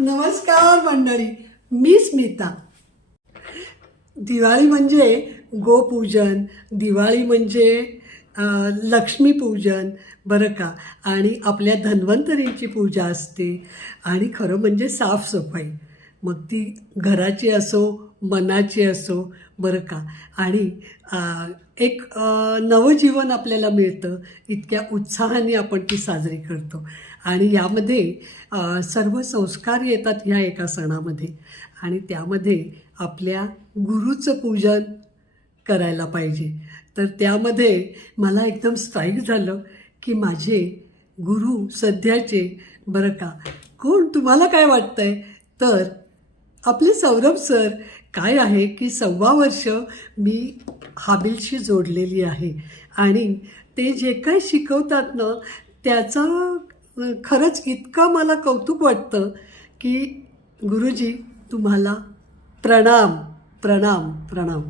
नमस्कार मंडळी मी स्मिता. दिवाळी म्हणजे गोपूजन दिवाळी म्हणजे लक्ष्मीपूजन बरं का? आणि आपल्या धन्वंतरींची पूजा असते. आणि खरं म्हणजे साफसफाई. मग ती घराची असो मनाची असो बरं का. आणि एक नवजीवन आपल्याला मिळतं इतक्या उत्साहाने आपण ती साजरी करतो. आणि यामध्ये सर्व संस्कार येतात ह्या एका सणामध्ये. आणि त्यामध्ये आपल्या गुरुचं पूजन करायला पाहिजे. तर त्यामध्ये मला एकदम स्ट्राईक झालं की माझे गुरु सध्याचे बरं का. कोण तुम्हाला काय वाटतं आहे तर आपले सौरभ सर काय आहे की सव्वा वर्ष मी हाबिलशी जोडलेली आहे आणि ते जे काय शिकवतात ना त्याचा खरंच इतकं मला कौतुक वाटतं की गुरुजी तुम्हाला प्रणाम प्रणाम प्रणाम.